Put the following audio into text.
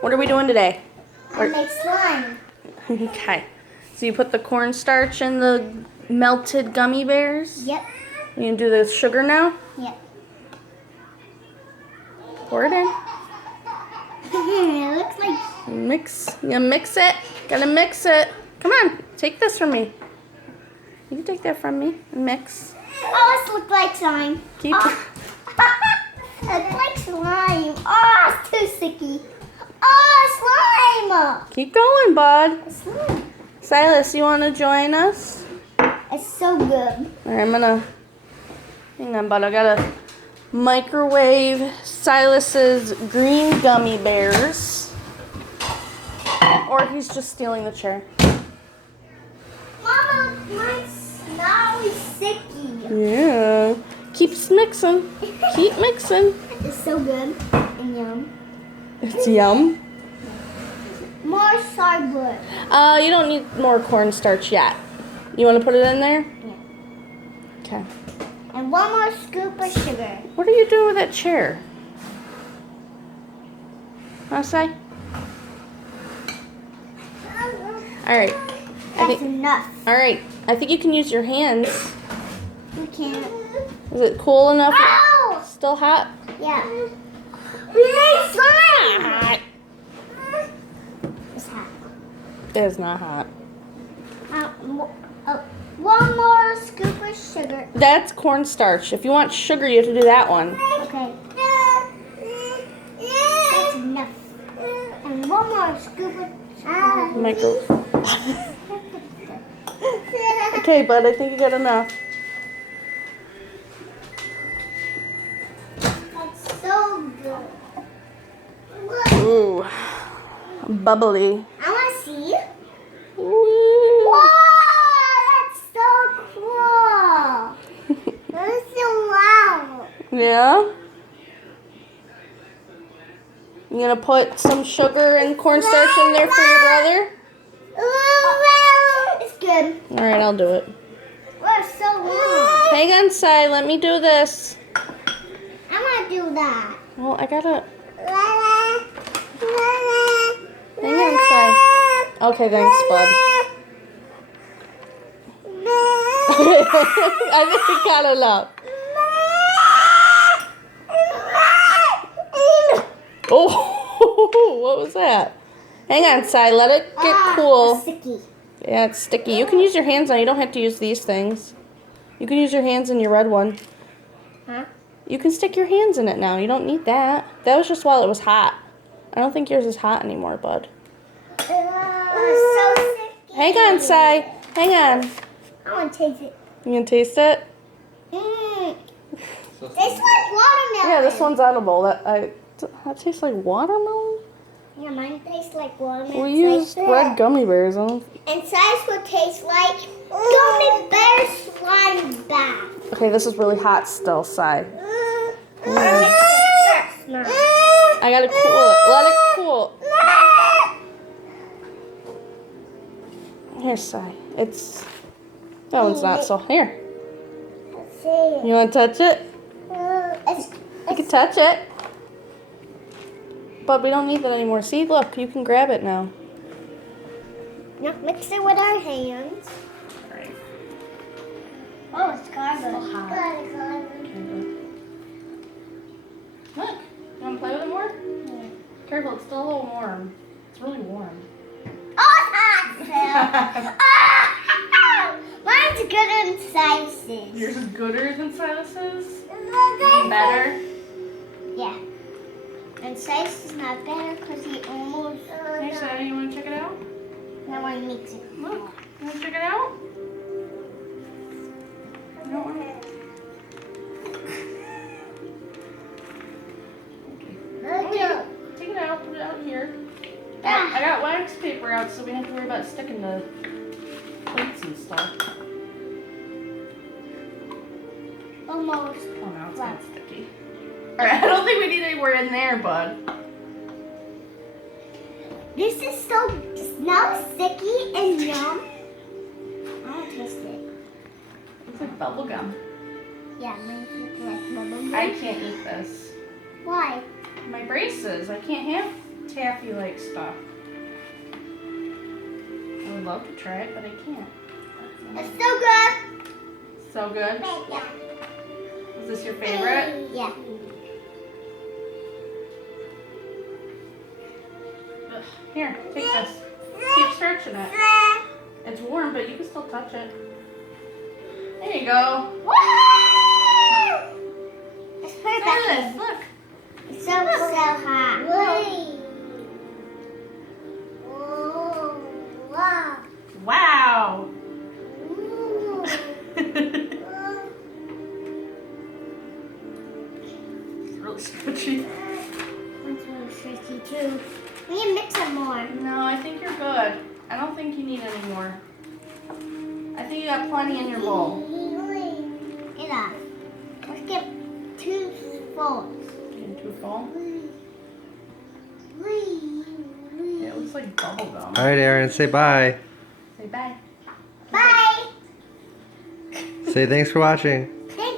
What are we doing today? I make slime. Okay. So you put the cornstarch in the melted gummy bears? Yep. You can do the sugar now? Yep. Pour it in. It looks like... Mix. You mix it. Gotta mix it. Come on. Take this from me. You can take that from me and mix. Oh, this looks like slime. Keep Oh. It's like slime. Oh, it's too sticky. Oh, slime. Keep going, bud. It's slime. Silas, you want to join us? It's so good. All right, I'm gonna. Hang on, bud. I gotta microwave Silas's green gummy bears. Or he's just stealing the chair. Mama, mine's now is sticky. Yeah. Keep mixing. Keep mixing. It's so good and yum. It's yum. More sorbet. You don't need more cornstarch yet. You want to put it in there? Yeah. Okay. And one more scoop of sugar. What are you doing with that chair? Want to say? All right. That's enough. All right. I think you can use your hands. We can't. Is it cool enough? Ow! Still hot? Yeah. It's slime. It's hot. It is not hot. One more scoop of sugar. That's cornstarch. If you want sugar, you have to do that one. Okay. That's enough. And one more scoop of sugar. Micro. Okay, bud. I think you got enough. That's so good. Ooh, bubbly. I want to see. Ooh. Wow, that's so cool. That's so wow. Yeah. You gonna put some sugar and cornstarch in there for your brother? It's good. All right, I'll do it. We're so long. Hang on, Si. Let me do this. I'm gonna do that. Well, I gotta. Hang on, Si. Okay, thanks, bud. I think we got enough. Oh, what was that? Hang on, Si. Let it get cool. It's sticky. Yeah, it's sticky. You can use your hands on it. You don't have to use these things. You can use your hands in your red one. Huh? You can stick your hands in it now. You don't need that. That was just while it was hot. I don't think yours is hot anymore, bud. It's so sticky. Hang on, Si. Hang on. I want to taste it. You gonna taste it? Tastes like watermelon. Yeah, this one's edible. That tastes like watermelon. Yeah, mine tastes like watermelon. We used red gummy bears. I don't... And size would taste like gummy bear slime bath. Okay, this is really hot still, Si. I I gotta cool it. Let it cool. Here, Si. It's... That one's not so... Here. You want to touch it? You can touch it. But we don't need that anymore. See, look, you can grab it now. Mix it with our hands. Right. Oh, it's carbon. Look, you want to play with it more? Yeah. Careful, it's still a little warm. It's really warm. Oh, it's hot. Mine's good in sizes. Yours is gooder than Silas's? Better? Yeah. And size is not better because he almost... Hey, Sadie, you want to check it out? Now I mix it. Look, you want to check it out? You don't want to? Okay. Take it out, put it out here. I got wax paper out so we don't have to worry about sticking the plates and stuff. Almost. Oh no, it's not sticky. Alright, I don't think we need any more in there, bud. This is so smells sticky and yum. I want to taste it. Looks like bubble gum. Yeah, mine looks like bubble gum. I can't eat this. Why? My braces, I can't have taffy-like stuff. I would love to try it, but I can't. It's so good. So good. Yeah. Is this your favorite? Yeah. Ugh. Here, take this. Keep stretching it. It's warm, but you can still touch it. There you go. Woo! It's Look at perfect. this. Look. It's so hot. Wow. Wow. Ooh. It's really stretchy. It's really tricky too. We need to mix it more. No, I think you're good. I don't think you need any more. I think you got plenty in your bowl. Enough. Let's get 2 spoons. Getting too full? Yeah, it looks like bubble gum. All right, Aaron, say bye. Say bye. Bye. Say thanks for watching. Thank